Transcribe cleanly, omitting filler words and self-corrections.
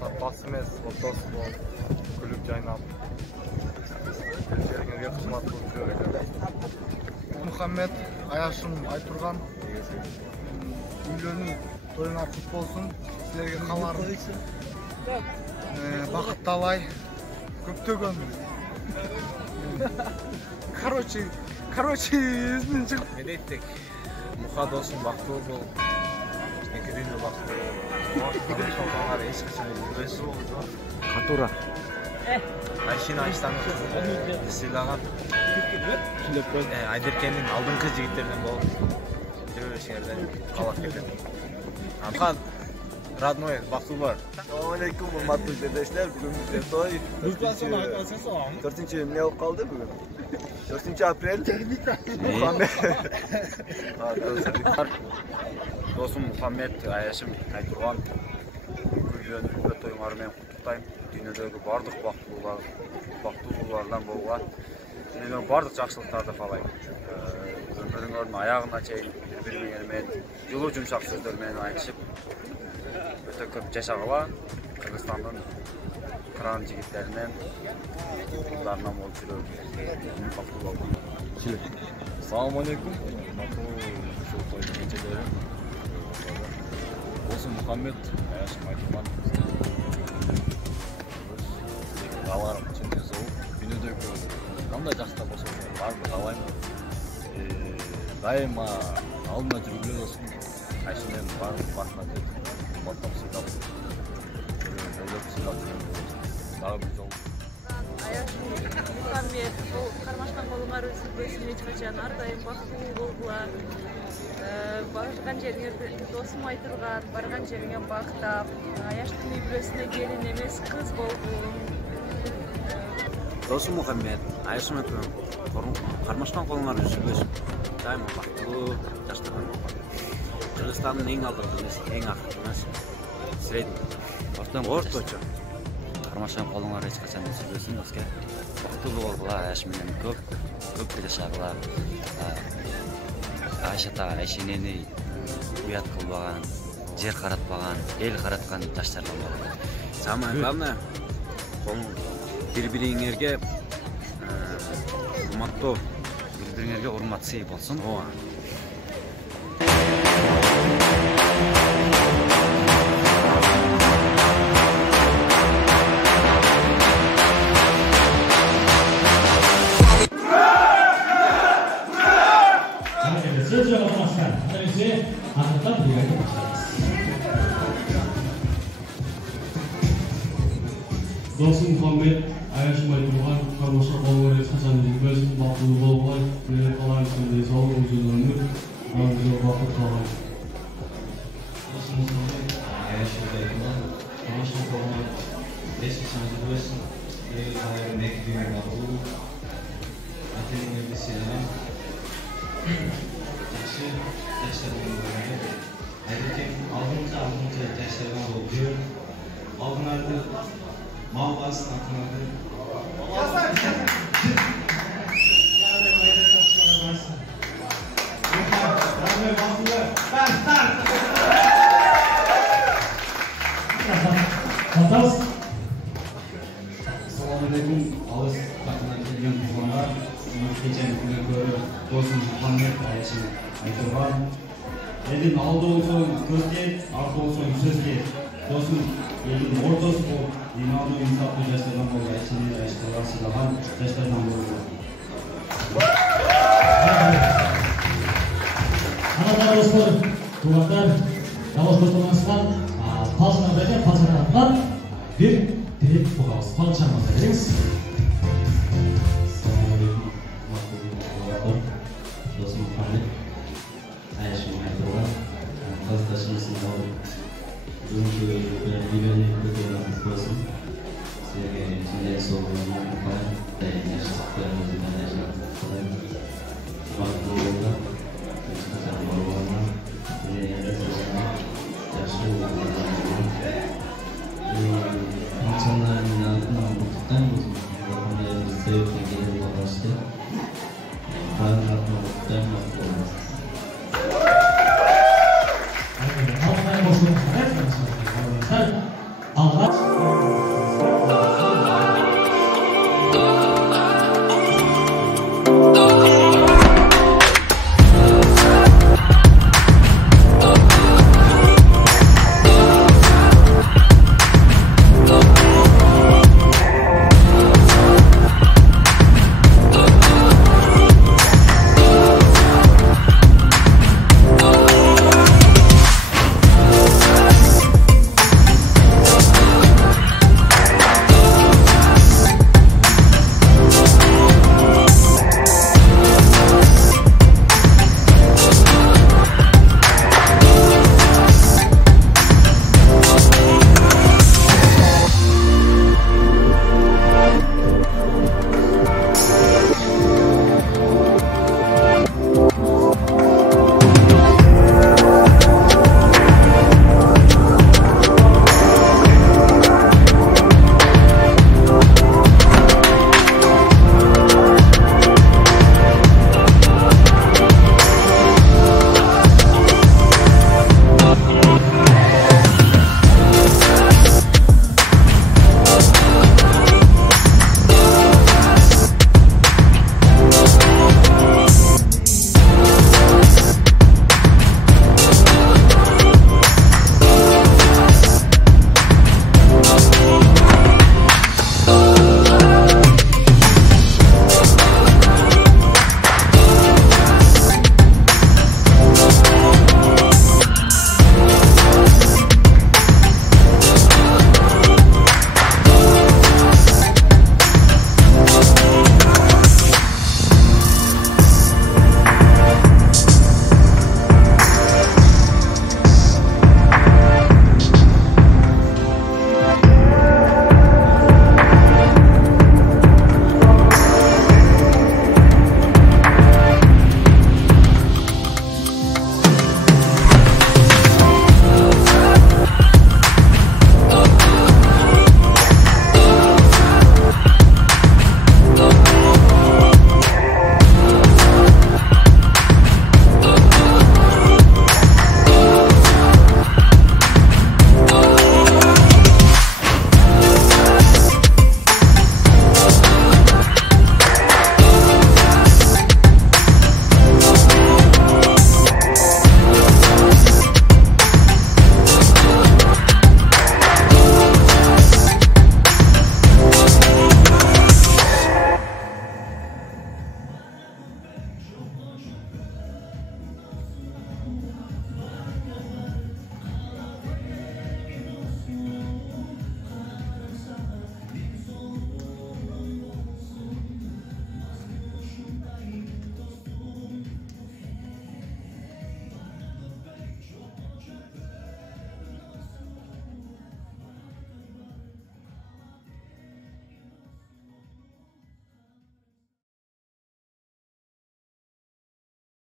сапасы емес, ортасы болып, күліп жайнап, келешегіңізге қызмат қылып жүре беріңіздер. Мұхаммед, Аяшым, Айтурған, үйлерің тойыңар құтты болсын. Сіздерге қаларым бақыт талай, көптеген. Короче, өзінен шығып. Не дейттік? Мұха досым бақыты бол. Екіден де бақыты бол. Қармаш қалғанлар ешқашан үзбесін. Қатура. Айшин Айштан сыйлаған. Айдеркенің алдыңғы жігіттерден болып жүргеніңізден қалап келдім. Мұхан родной бақыты бар. Assalamualaikum hurmatli izleyiciler. Bugün bizde toy. 4. ne oldu kaldı bugün? 4 April. Muhammed. Досым Мұхаммед, Аяшым, Айтурған. Күлген тойыңарымен құттықтаймын. Дүниедегі бардық бақыттылардан болуға. Дүниедегі бардық жақсылықтарды қалаймын. Өміріңіздің аяғына чейін бір-біріңермен жылы жұмсақ сөздермен айтышып, өте көп жашағыла. Қырғызстанның қыран жігіттерінен құттықтарынан болып жүріп, бақытты болған. Ассалаумалейкум. Шоу тойдың кешелері. Досым Мұхаммед, Аяшым Айтурған. Қаларым чынмен зор. Дүниедегі қандай жақсы болса барлығы қалаймын. Дайыма алдына жүргілер болсын. Айшымен барлық басына жетіп, қымбаттап сыйлап, ойлап сыйлап жүрген болсын. Дағы бір жол. Аяшым Мұхаммед, бұл қармашқан қолыңар өсін ешқашан ардайым бақытты болғылар. Барған жеріңе досым Айтурған, барған жеріңе бақтап, Аяштың үйбілесіне келін емес қыз болғылың. Досым Мұхаммед, Аяшым Айтурған, қармашқан қолыңар өсін. Дайыма бақытты жаштырған болған. Қырғызстанның ең алдырғы емес, ең ақырғы емес. Сірейдің. Орточы. Қармашқан қолыңар ешқашан өсін өзге. Бақытты болғылар, Аяшыммен көп жашағылар. Айшата, Айшенені ұят қылбаған, жер қаратпаған, ел қаратқан жаштардан болған. Самое главное, бір-біріңерге құрматтау, бір-біріңерге ұрмат сый болсын. Söz yapamazken, öyleyse anlatan bir yerde başlarız. Досым Мұхаммед, Аяшым Айтурған, қармашқа қолыңар ешқашан жүргізбесін, бақытты болғылар, менің қалайым сондай сау, өзің өмір, аңызы бақыт қалайым. Досым Мұхаммед, Аяшым Айтурған, қармашқа қолыңар ешқашан жүргізбесін, менің қалайым екіден бақытты, әкеліңерді сыйлаған. Yaşlardan böyle ayrıca aldığınca yaşlardan oluyor. Aldığınlarda mal basın atmadı. Selamünaleyküm. Ağız katından gelen kızlar. Geçen güne göre Dosum Muhammed, Аяшым Айтурған. Елдің алды olsun көзге, арты olsun сөзге. Досым елдің ортасы болып, иманды инсапты жастардан болып, Аяшыммен Айтурған сыйлаған жастардан болып. Қанатар достар, туғандар, дауыс қосылмасынан, палшығандайдан палшығандан бір тілек бұғауыз. Палшығандайдан беріңіз. Досым Мұхаммед, Аяшым Айтурған, қасташымыздың алып, бүгінгі үйлеріне көтеріп болсын. Сіздерге сондай сол болғанын қалаймын. Дайын жақсылықтарыңызды